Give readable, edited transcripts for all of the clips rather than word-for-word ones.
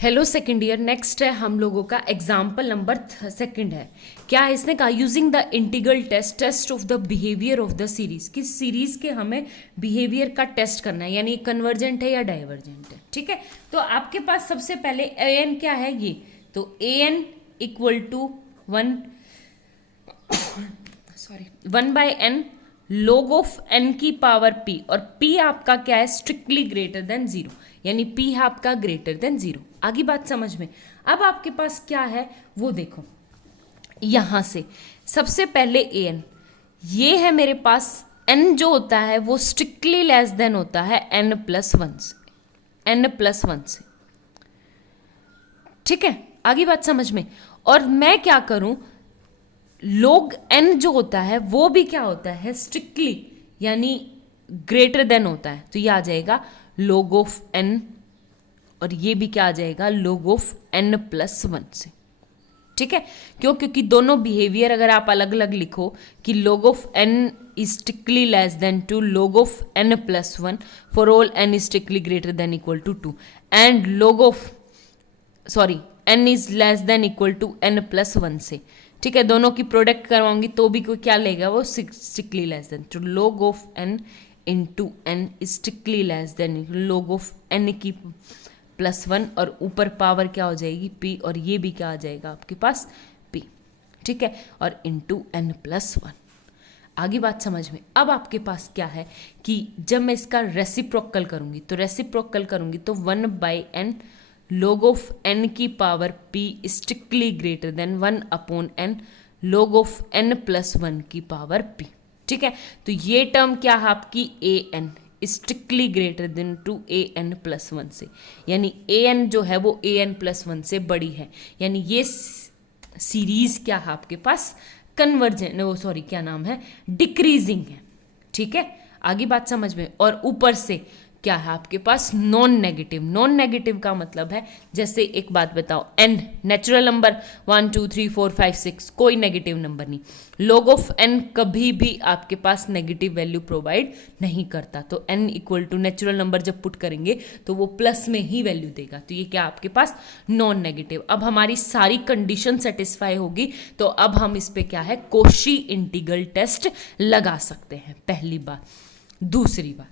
Hello second year. Next है हम लोगों का एग्जाम्पल नंबर सेकंड है। क्या है इसने कहा, using the integral test of the behaviour of the series. किस सीरीज के हमें बिहेवियर का टेस्ट करना है, यानी कन्वर्जेंट है या डाइवर्जेंट है। ठीक है, तो आपके पास सबसे पहले ए एन क्या है ये, तो a n equal to 1/n log of n की पावर p, और p आपका क्या है, स्ट्रिक्टली ग्रेटर देन जीरो, यानी p है आपका ग्रेटर देन जीरो। आगे बात समझ में। अब आपके पास क्या है वो देखो, यहां से सबसे पहले ए एन, ये है मेरे पास n जो होता है वो स्ट्रिक्टली लेस देन होता है n+1 से, n+1 से। ठीक है, आगे बात समझ में। और मैं क्या करूं, log n जो होता है वो भी क्या होता है, स्ट्रिक्टली यानी ग्रेटर देन होता है, तो ये आ जाएगा log ऑफ n, और ये भी क्या आ जाएगा, log ऑफ n+1 से। ठीक है, क्यों, क्योंकि दोनों बिहेवियर अगर आप अलग अलग लिखो कि log of n is strictly less than 2, log of n+1 for all n is strictly greater than equal to 2, and log of n is less than equal to n+1 से। ठीक है, दोनों की प्रोडक्ट करवाऊंगी तो भी कोई क्या लेगा, वो स्ट्रिक्टली लेस देन, तो log of n into n is strictly less then log of n की +1, और ऊपर पावर क्या हो जाएगी p, और ये भी क्या आ जाएगा आपके पास p। ठीक है, और इंटू n+1। आगे बात समझ में। अब आपके पास क्या है कि जब मैं इसका रेसिप्रोकल करूंगी, तो रेसिप्रोकल करूंगी तो 1/n log ऑफ n की power p strictly greater then 1/n log of n+1 की पावर p। ठीक है, तो ये टर्म क्या है आपकी a n, strictly greater than two a n+1 से, यानी ए एन जो है वो ए n+1 से बड़ी है, यानी ये सीरीज क्या है आपके पास, कन्वर्जेंट, वो सॉरी क्या नाम है, डिक्रीजिंग है। ठीक है, आगे बात समझ में। और ऊपर से क्या है आपके पास, नॉन नेगेटिव। नॉन नेगेटिव का मतलब है, जैसे एक बात बताओ, n नेचुरल नंबर 1 2 3 4 5 6, कोई नेगेटिव नंबर नहीं, log ऑफ n कभी भी आपके पास नेगेटिव वैल्यू प्रोवाइड नहीं करता, तो n equal to natural number जब पुट करेंगे तो वो प्लस में ही वैल्यू देगा, तो ये क्या आपके पास नॉन नेगेटिव। अब हमारी सारी कंडीशन सेटिस्फाई होगी, तो अब हम इस पे क्या है, कोशी इंटीग्रल टेस्ट लगा सकते हैं, पहली बात। दूसरी बात,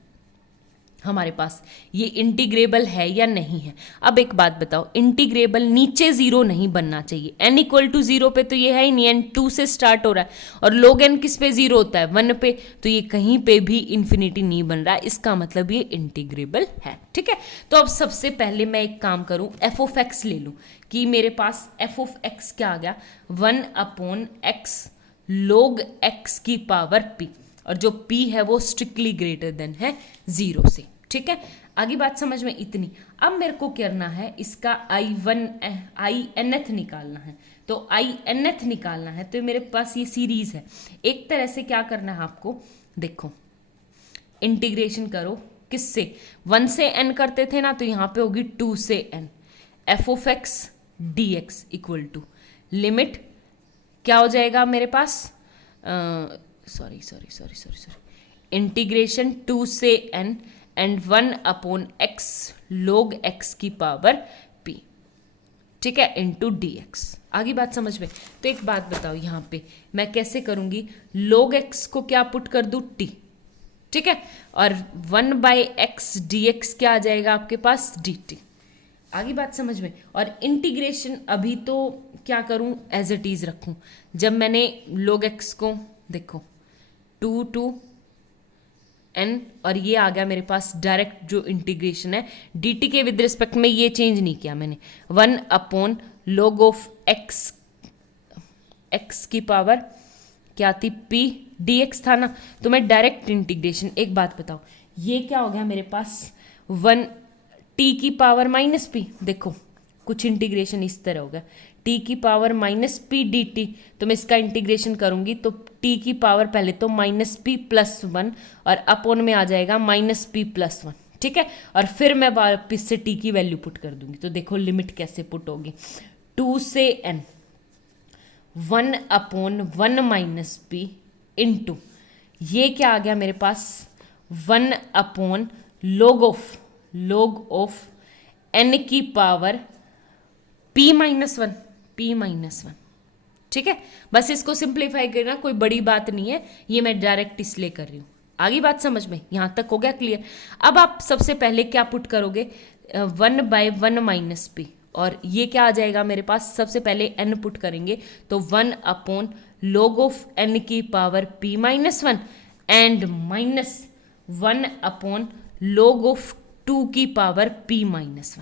हमारे पास ये इंटीग्रेबल है या नहीं है। अब एक बात बताओ, इंटीग्रेबल नीचे जीरो नहीं बनना चाहिए, n इक्वल टू जीरो पे तो ये है ही नहीं, n 2 से स्टार्ट हो रहा है, और log n किस पे जीरो होता है, 1 पे, तो ये कहीं पे भी इन्फिनिटी नहीं बन रहा है, इसका मतलब ये इंटीग्रेबल है। ठीक है, तो अब सबसे पहले मैं एक काम करूं, f ऑफ x ले लूं, कि मेरे पास f ऑफ x क्या आ गया, 1/x log x की पावर p, और जो p है वो स्ट्रिक्टली ग्रेटर देन है जीरो से। ठीक है, आगे बात समझ में इतनी। अब मेरे को करना है इसका i nth निकालना है, तो i nth निकालना है, तो मेरे पास ये सीरीज है। एक तरह से क्या करना है आपको, देखो इंटीग्रेशन करो, किससे, 1 से n करते थे ना, तो यहाँ पे होगी 2 से n, f of x dx equal to limit क्या हो जाएगा मेरे पास, सॉरी इंटीग्रेशन 2 से n and 1/x log x की पावर p। ठीक है, इंटू dx। आगे बात समझ में। तो एक बात बताओ, यहाँ पे मैं कैसे करूंगी, log x को क्या पुट कर दूं, t। ठीक है, और 1/x dx क्या आ जाएगा आपके पास, dt। आगे बात समझ में। और इंटीग्रेशन अभी तो क्या करूं, एज इट इज रखूं। जब मैंने log x को देखो 2 to n, और ये आ गया मेरे पास डायरेक्ट जो इंटीग्रेशन है dt के विद रिस्पेक्ट में, ये चेंज नहीं किया मैंने, 1/log ऑफ x की पावर क्या थी, p dx था ना, तो मैं डायरेक्ट इंटीग्रेशन। एक बात बताओ, ये क्या हो गया मेरे पास, 1 t की पावर -p, देखो कुछ इंटीग्रेशन इस तरह होगा, t की पावर -p dt, तो मैं इसका इंटीग्रेशन करूंगी तो t की पावर पहले तो -p+1, और अपॉन में आ जाएगा -p+1। ठीक है, और फिर मैं वापस से t की वैल्यू पुट कर दूंगी, तो देखो लिमिट कैसे पुट होगी, 2 से n 1/1 -p इंटू ये क्या आ गया मेरे पास, 1/log ऑफ n की पावर P-1 P-1, ठीक है। बस इसको सिंप्लीफाई करना, कोई बड़ी बात नहीं है, ये मैं डायरेक्ट इसलिए कर रही हूँ। आगे बात समझ में, यहाँ तक हो गया क्लियर। अब आप सबसे पहले क्या पुट करोगे, 1/1 - P, और ये क्या आ जाएगा मेरे पास, सबसे पहले n पुट करेंगे तो 1 log ऑफ n की power P-1 and -1 log of 2 की पावर P-1,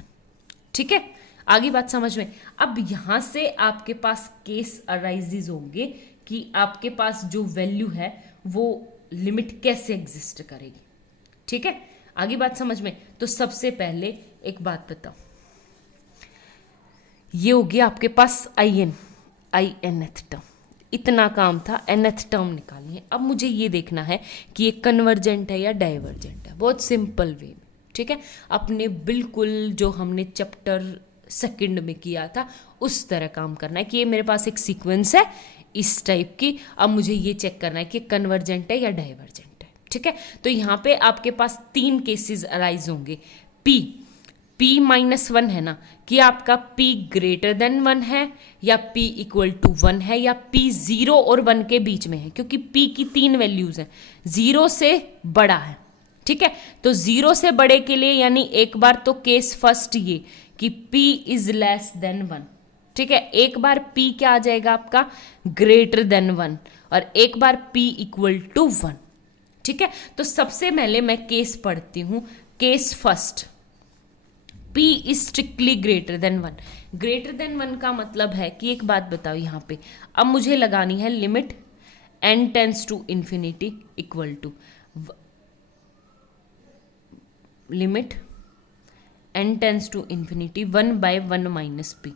ठीक है। आगे बात समझ में। अब यहां से आपके पास केस अराइजेज होंगे कि आपके पास जो वैल्यू है वो लिमिट कैसे एग्जिस्ट करेगी, ठीक है। आगे बात समझ में। तो सबसे पहले एक बात बताओ, ये हो गया आपके पास nth टर्म, इतना काम था nth टर्म निकालनी है। अब मुझे ये देखना है कि ये कन्वर्जेंट है या डाइवर्जेंट है, बहुत सिंपल वे में, ठीक है। अपने बिल्कुल जो हमने चैप्टर सेकंड में किया था उस तरह काम करना है कि ये मेरे पास एक सीक्वेंस है इस टाइप की, अब मुझे ये चेक करना है कि कन्वर्जेंट है या डाइवर्जेंट है, ठीक है। तो यहाँ पे आपके पास 3 केसेस अराइज होंगे। P-1 है ना, कि आपका P ग्रेटर देन 1 है या P इक्वल टू 1 है या P 0 और 1 के बीच में है, क्योंकि P की 3 वैल्यूज हैं, 0 से बड़ा है, ठीक है। तो 0 से बड़े के लिए यानी एक बार तो केस फर्स्ट ये कि P इज लेस देन 1, ठीक है। एक बार P क्या आ जाएगा आपका, ग्रेटर देन 1, और एक बार P इक्वल टू 1, ठीक है। तो सबसे पहले मैं केस पढ़ती हूं, case first, P is strictly greater then 1। Greater than 1 का मतलब है कि एक बात बताओ यहाँ पे, अब मुझे लगानी है limit n tends to infinity equal to limit n tends to infinity 1/1 - P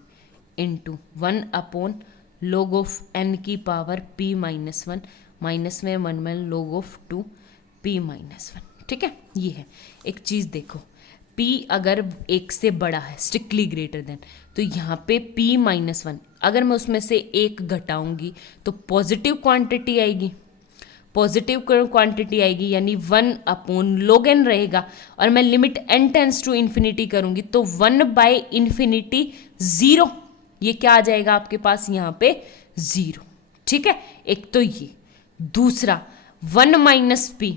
into 1 log of n की पावर P-1 माइनस में 1 log ऑफ 2 P-1, ठीक है। ये है एक चीज़ देखो, P अगर 1 से बड़ा है, स्ट्रिक्टली ग्रेटर देन, तो यहाँ पे P-1 अगर मैं उसमें से 1 घटाऊंगी तो पॉजिटिव क्वांटिटी आएगी, पॉजिटिव क्वांटिटी आएगी यानी 1 log n रहेगा, और मैं limit n tends to infinity करूंगी तो 1/0, ये क्या आ जाएगा आपके पास यहाँ पे 0, ठीक है। एक तो ये, दूसरा 1 - P,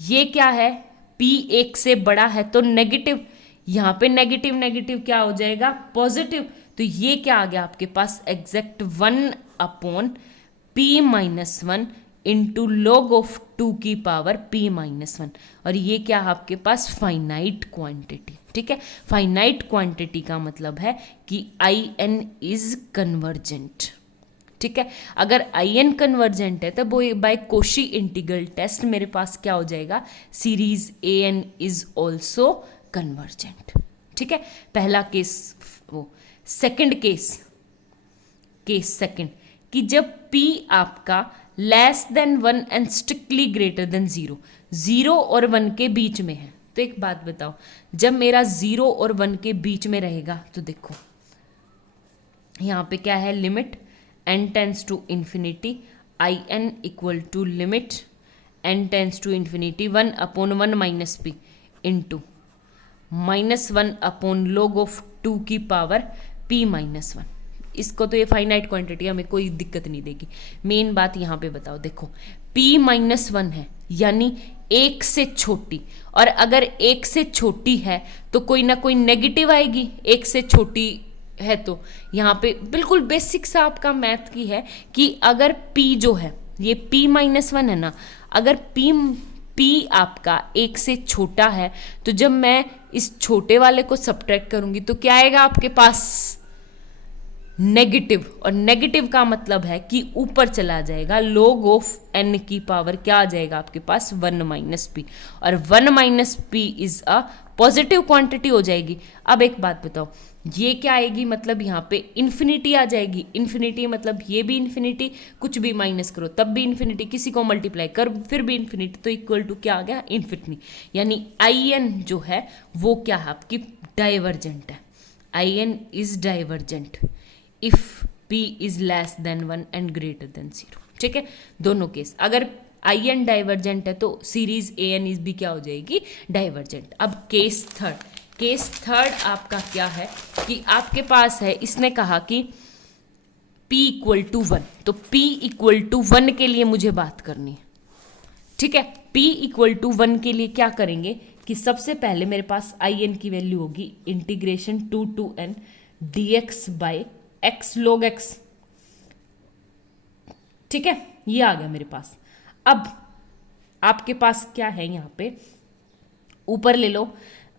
ये क्या है, P 1 से बड़ा है तो नेगेटिव, यहाँ पे नेगेटिव नेगेटिव क्या हो जाएगा, पॉजिटिव, तो ये क्या आ गया आपके पास exact 1/P-1 into log of 2 की पावर P-1, और ये क्या है आपके पास फाइनाइट क्वांटिटी, ठीक है। फाइनाइट क्वांटिटी का मतलब है कि In इज कन्वर्जेंट, ठीक है। अगर In कन्वर्जेंट है तो वो बाय कोशी इंटीग्रल टेस्ट मेरे पास क्या हो जाएगा, series An is also convergent, ठीक है। पहला केस वो। सेकंड केस सेकंड, कि जब P आपका less than 1 and strictly greater then 0, 0 और 1 के बीच में है। तो एक बात बताओ, जब मेरा 0 और 1 के बीच में रहेगा तो देखो यहाँ पे क्या है, limit n tends to infinity In equal to limit n tends to infinity 1/1 - P into -1 log of 2 की पावर P-1। इसको तो ये फाइनाइट क्वांटिटी हमें कोई दिक्कत नहीं देगी। मेन बात यहाँ पे बताओ, देखो P-1 है यानी 1 से छोटी, और अगर 1 से छोटी है तो कोई ना कोई नेगेटिव आएगी, 1 से छोटी है तो यहाँ पे बिल्कुल बेसिक सा आपका मैथ की है कि अगर P जो है ये P-1 है ना, अगर P आपका 1 से छोटा है तो जब मैं इस छोटे वाले को सब्ट्रैक्ट करूंगी तो क्या आएगा आपके पास, नेगेटिव, और नेगेटिव का मतलब है कि ऊपर चला जाएगा, log ऑफ n की पावर क्या आ जाएगा आपके पास 1 - P, और 1 - P is a positive quantity हो जाएगी। अब एक बात बताओ, ये क्या आएगी, मतलब यहाँ पे इन्फिनिटी आ जाएगी, इन्फिनिटी मतलब ये भी इन्फिनिटी, कुछ भी माइनस करो तब भी इन्फिनिटी, किसी को मल्टीप्लाई कर फिर भी इन्फिनिटी, तो इक्वल टू क्या आ गया, इन्फिनिटी, यानी In जो है वो क्या है आपकी डाइवर्जेंट है, In is divergent if P is less then 1 and greater than 0, ठीक है। दोनों केस, अगर In डाइवर्जेंट है तो सीरीज An इज भी क्या हो जाएगी, डाइवर्जेंट। अब केस थर्ड, केस थर्ड आपका क्या है कि आपके पास है, इसने कहा कि p इक्वल टू 1, तो p इक्वल टू 1 के लिए मुझे बात करनी है, ठीक है। p इक्वल टू 1 के लिए क्या करेंगे कि सबसे पहले मेरे पास in की वैल्यू होगी integration 2 to n dx by x log x, ठीक है, ये आ गया मेरे पास। अब आपके पास क्या है यहाँ पे, ऊपर ले लो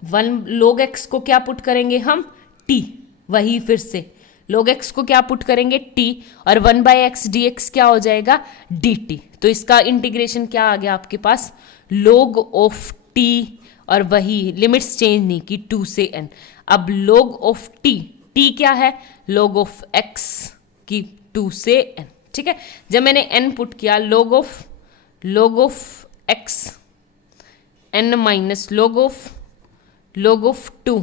1 log x को क्या पुट करेंगे हम, t, वही फिर से log x को क्या पुट करेंगे t, और 1/x dx क्या हो जाएगा dt। तो इसका इंटीग्रेशन क्या आ गया आपके पास, log ऑफ t, और वही लिमिट्स चेंज नहीं की 2 से n। अब log ऑफ t, t क्या है, log ऑफ x की 2 से n, ठीक है। जब मैंने n पुट किया, log of x n minus log of 2,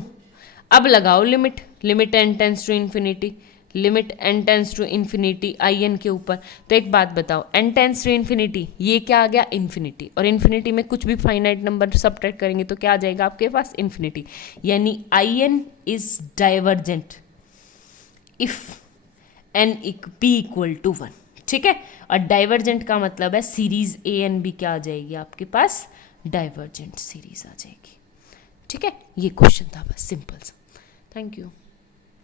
अब लगाओ limit n tends to infinity, limit n tends to infinity I N के ऊपर। तो एक बात बताओ, n टेंस टू इन्फिनिटी, ये क्या आ गया इन्फिनिटी, और इन्फिनिटी में कुछ भी फाइनाइट नंबर सब्ट्रैक्ट करेंगे तो क्या आ जाएगा आपके पास इन्फिनिटी, यानी I N is divergent if n p equal to 1, ठीक है। और डाइवर्जेंट का मतलब है सीरीज ए एन बी क्या आ जाएगी आपके पास, डाइवर्जेंट सीरीज आ जाएगी, ठीक है। ये क्वेश्चन था बस, सिंपल सा। Thank you.